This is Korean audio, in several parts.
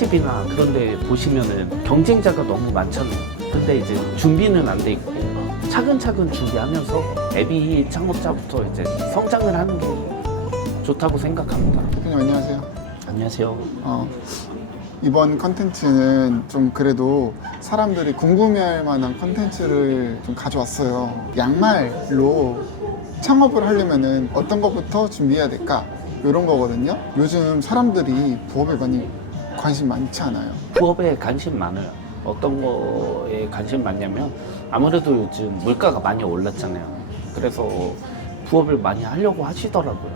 빵집이나 그런 데 보시면은 경쟁자가 너무 많잖아요. 근데 이제 준비는 안 돼 있고 차근차근 준비하면서 애비 창업자부터 이제 성장을 하는 게 좋다고 생각합니다. 대표님 안녕하세요. 안녕하세요. 이번 컨텐츠는 좀 그래도 사람들이 궁금해할 만한 컨텐츠를 좀 가져왔어요. 양말로 창업을 하려면은 어떤 것부터 준비해야 될까? 이런 거거든요. 요즘 사람들이 부업에 많이 관심 많지 않아요? 부업에 관심 많아요. 어떤 거에 관심 많냐면 아무래도 요즘 물가가 많이 올랐잖아요. 그래서 부업을 많이 하려고 하시더라고요.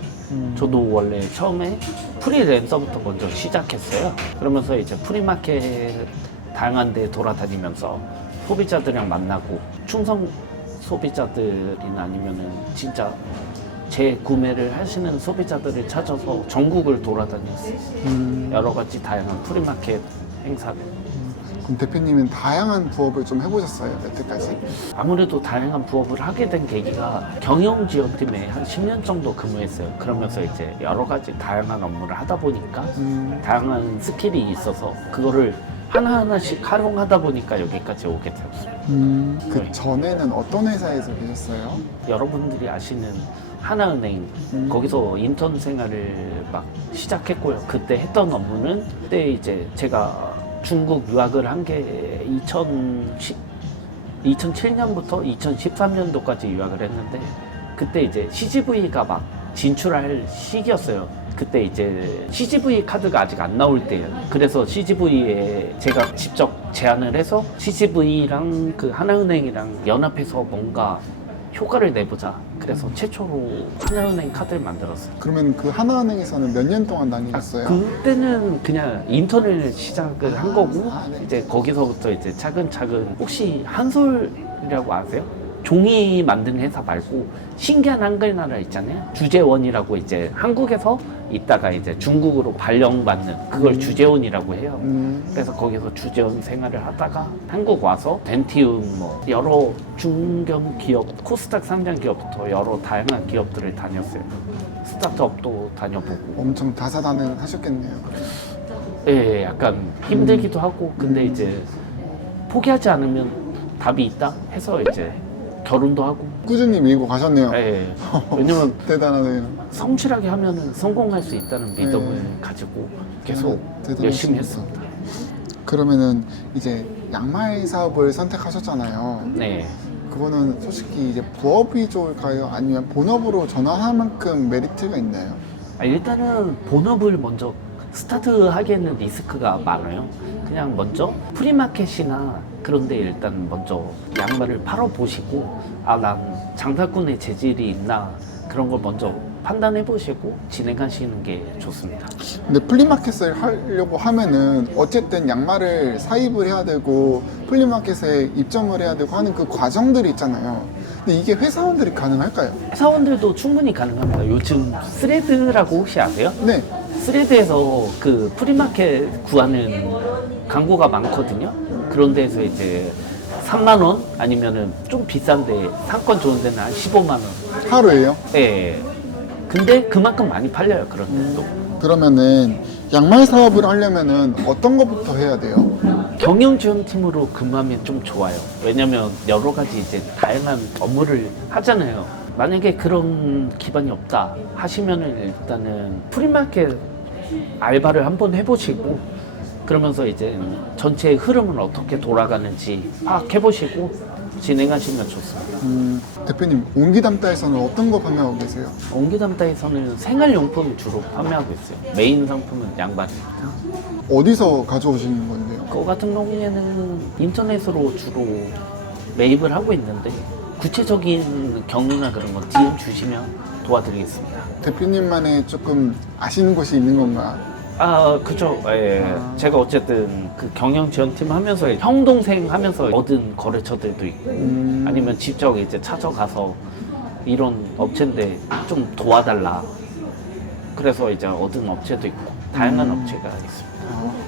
저도 원래 처음에 프리랜서부터 먼저 시작했어요. 그러면서 이제 프리마켓 다양한 데 돌아다니면서 소비자들이랑 만나고 충성 소비자들이나 아니면은 진짜 재구매를 하시는 소비자들을 찾아서 전국을 돌아다녔어요. 여러 가지 다양한 프리마켓 행사를. 그럼 대표님은 다양한 부업을 좀 해보셨어요? 여태까지? 아무래도 다양한 부업을 하게 된 계기가 경영지원팀에 한 10년 정도 근무했어요. 그러면서 이제 여러 가지 다양한 업무를 하다 보니까 다양한 스킬이 있어서 그거를 하나하나씩 활용하다 보니까 여기까지 오게 되었어요. 그 전에는 어떤 회사에서 계셨어요? 여러분들이 아시는 하나은행 거기서 인턴 생활을 막 시작했고요. 그때 했던 업무는 그때 이제 제가 중국 유학을 한 게 2007년부터 2013년도까지 유학을 했는데 그때 이제 CGV가 막 진출할 시기였어요. 그때 이제 CGV 카드가 아직 안 나올 때예요. 그래서 CGV에 제가 직접 제안을 해서 CGV랑 그 하나은행이랑 연합해서 뭔가 효과를 내보자. 그래서 최초로 하나은행 카드를 만들었어요. 그러면 그 하나은행에서는 몇 년 동안 다니셨어요? 그때는 그냥 인턴을 시작을 한 거고 네. 이제 거기서부터 이제 차근차근 혹시 한솔이라고 아세요? 종이 만드는 회사 말고 신기한 한글 나라 있잖아요. 주재원이라고 이제 한국에서 있다가 이제 중국으로 발령받는 그걸 주재원이라고 해요. 그래서 거기서 주재원 생활을 하다가 한국 와서 덴티움 뭐 여러 중견 기업, 코스닥 상장 기업부터 여러 다양한 기업들을 다녔어요. 스타트업도 다녀보고. 엄청 다사다능하셨겠네요. 예, 약간 힘들기도 하고 근데 이제 포기하지 않으면 답이 있다 해서 이제 결혼도 하고. 꾸준히 밀고 가셨네요. 예, 왜냐면 대단하네요. 성실하게 하면은 성공할 수 있다는 믿음을 가지고 계속 대단하십니다. 열심히 했습니다. 그러면은 이제 양말 사업을 선택하셨잖아요. 네. 그거는 솔직히 이제 부업이 좋을까요? 아니면 본업으로 전환할 만큼 메리트가 있나요? 일단은 본업을 먼저 스타트하기에는 리스크가 많아요. 그냥 먼저 프리마켓이나 그런데 일단 먼저 양말을 팔아보시고 난 장사꾼의 재질이 있나 그런 걸 먼저 판단해 보시고 진행하시는 게 좋습니다. 근데 플리마켓을 하려고 하면은 어쨌든 양말을 사입을 해야 되고 플리마켓에 입점을 해야 되고 하는 그 과정들이 있잖아요. 근데 이게 회사원들이 가능할까요? 회사원들도 충분히 가능합니다. 요즘 스레드라고 혹시 아세요? 네. 스레드에서 그 프리마켓 구하는 광고가 많거든요. 그런 데서 이제 3만 원 아니면은 좀 비싼데 상권 좋은 데는 한 15만 원. 하루에요? 예. 근데 그만큼 많이 팔려요. 그런 데도. 그러면은 양말 사업을 하려면은 어떤 것부터 해야 돼요? 경영지원팀으로 근무하면 좀 좋아요. 왜냐면 여러 가지 이제 다양한 업무를 하잖아요. 만약에 그런 기반이 없다 하시면은 일단은 프리마켓 알바를 한번 해보시고 그러면서 이제 전체의 흐름은 어떻게 돌아가는지 파악해보시고 진행하시면 좋습니다. 대표님 옹기담다에서는 어떤 거 판매하고 계세요? 옹기담다에서는 생활용품 주로 판매하고 있어요. 메인 상품은 양말입니다. 어디서 가져오시는 건데요? 그거 같은 경우에는 인터넷으로 주로 매입을 하고 있는데 구체적인 경로나 그런 건 DM 주시면 도와드리겠습니다. 대표님만의 조금 아시는 곳이 있는 건가? 그죠. 예. 제가 어쨌든 그 경영지원팀 하면서 형, 동생 하면서 얻은 거래처들도 있고 아니면 직접 이제 찾아가서 이런 업체인데 좀 도와달라. 그래서 이제 얻은 업체도 있고 다양한 업체가 있습니다.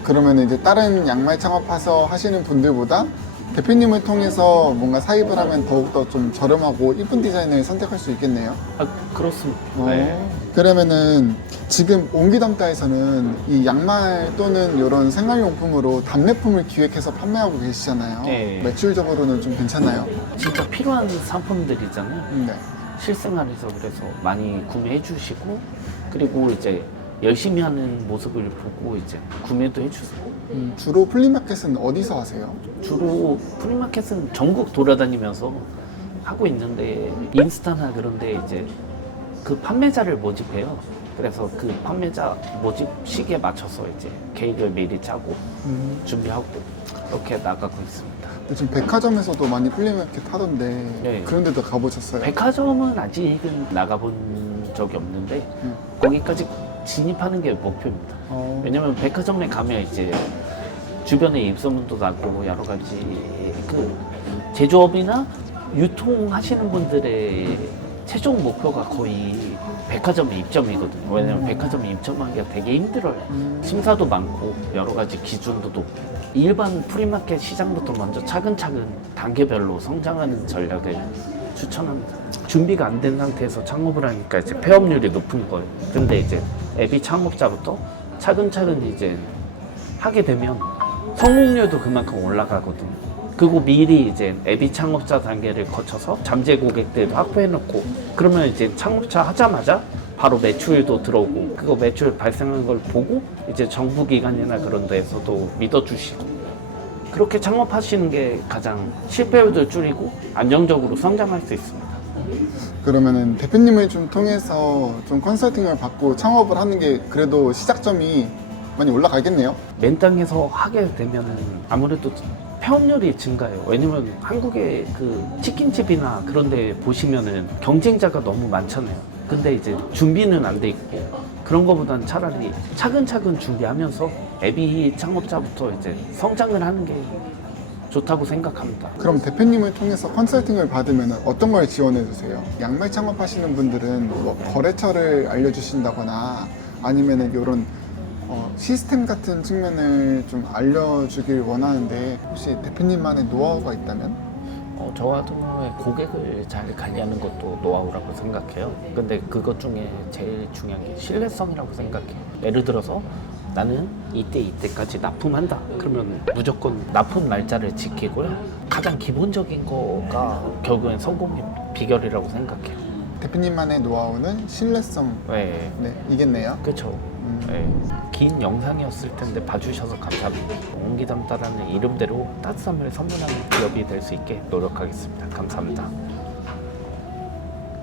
그러면 이제 다른 양말 창업해서 하시는 분들보다 대표님을 통해서 뭔가 사입을 하면 더욱더 좀 저렴하고 이쁜 디자인을 선택할 수 있겠네요. 아, 그렇습니다. 네. 그러면은 지금 옹기담다에서는 이 양말 또는 이런 생활용품으로 답례품을 기획해서 판매하고 계시잖아요. 네. 매출적으로는 좀 괜찮나요? 진짜 필요한 상품들이잖아요. 네. 실생활에서 그래서 많이 구매해 주시고, 그리고 이제 열심히 하는 모습을 보고 이제 구매도 해주세요. 주로 플리마켓은 어디서 하세요? 주로 프리마켓은 전국 돌아다니면서 하고 있는데, 인스타나 그런데 이제 그 판매자를 모집해요. 그래서 그 판매자 모집 시기에 맞춰서 이제 계획을 미리 짜고 준비하고 이렇게 나가고 있습니다. 요즘 백화점에서도 많이 플리마켓 하던데 네. 그런 데도 가보셨어요? 백화점은 아직은 나가본 적이 없는데 거기까지 진입하는 게 목표입니다. 왜냐면 백화점에 가면 이제 주변에 입소문도 나고 여러 가지 그 제조업이나 유통하시는 분들의 최종 목표가 거의 백화점의 입점이거든요. 왜냐면 백화점에 입점하기가 되게 힘들어요. 심사도 많고 여러 가지 기준도 높고 일반 프리마켓 시장부터 먼저 차근차근 단계별로 성장하는 전략을 추천합니다. 준비가 안 된 상태에서 창업을 하니까 이제 폐업률이 높은 거예요. 근데 이제 앱이 창업자부터 차근차근 이제 하게 되면 성공률도 그만큼 올라가거든요. 그리고 미리 이제 앱이 창업자 단계를 거쳐서 잠재 고객들도 확보해놓고 그러면 이제 창업자 하자마자 바로 매출도 들어오고 그거 매출 발생한 걸 보고 이제 정부기관이나 그런 데에서도 믿어주시고 그렇게 창업하시는 게 가장 실패율도 줄이고 안정적으로 성장할 수 있습니다. 그러면은 대표님을 좀 통해서 좀 컨설팅을 받고 창업을 하는 게 그래도 시작점이 많이 올라가겠네요. 맨 땅에서 하게 되면은 아무래도 폐업률이 증가해요. 왜냐면 한국의 그 치킨집이나 그런 데 보시면은 경쟁자가 너무 많잖아요. 근데 이제 준비는 안 돼 있고 그런 거보단 차라리 차근차근 준비하면서 앱이 창업자부터 이제 성장을 하는 게 좋다고 생각합니다. 그럼 대표님을 통해서 컨설팅을 받으면 어떤 걸 지원해 주세요? 양말 창업하시는 분들은 뭐 거래처를 알려주신다거나 아니면 이런 시스템 같은 측면을 좀 알려주길 원하는데 혹시 대표님만의 노하우가 있다면? 저 같은 경우에 고객을 잘 관리하는 것도 노하우라고 생각해요. 근데 그것 중에 제일 중요한 게 신뢰성이라고 생각해요. 예를 들어서 나는 이때까지 납품한다. 그러면 무조건 납품 날짜를 지키고요. 가장 기본적인 거가 결국엔 성공의 비결이라고 생각해요. 대표님만의 노하우는 신뢰성. 네, 네, 이겠네요. 그렇죠. 네. 긴 영상이었을 텐데 봐주셔서 감사합니다. 옹기담다라는 이름대로 따뜻함을 선물하는 기업이 될 수 있게 노력하겠습니다. 감사합니다.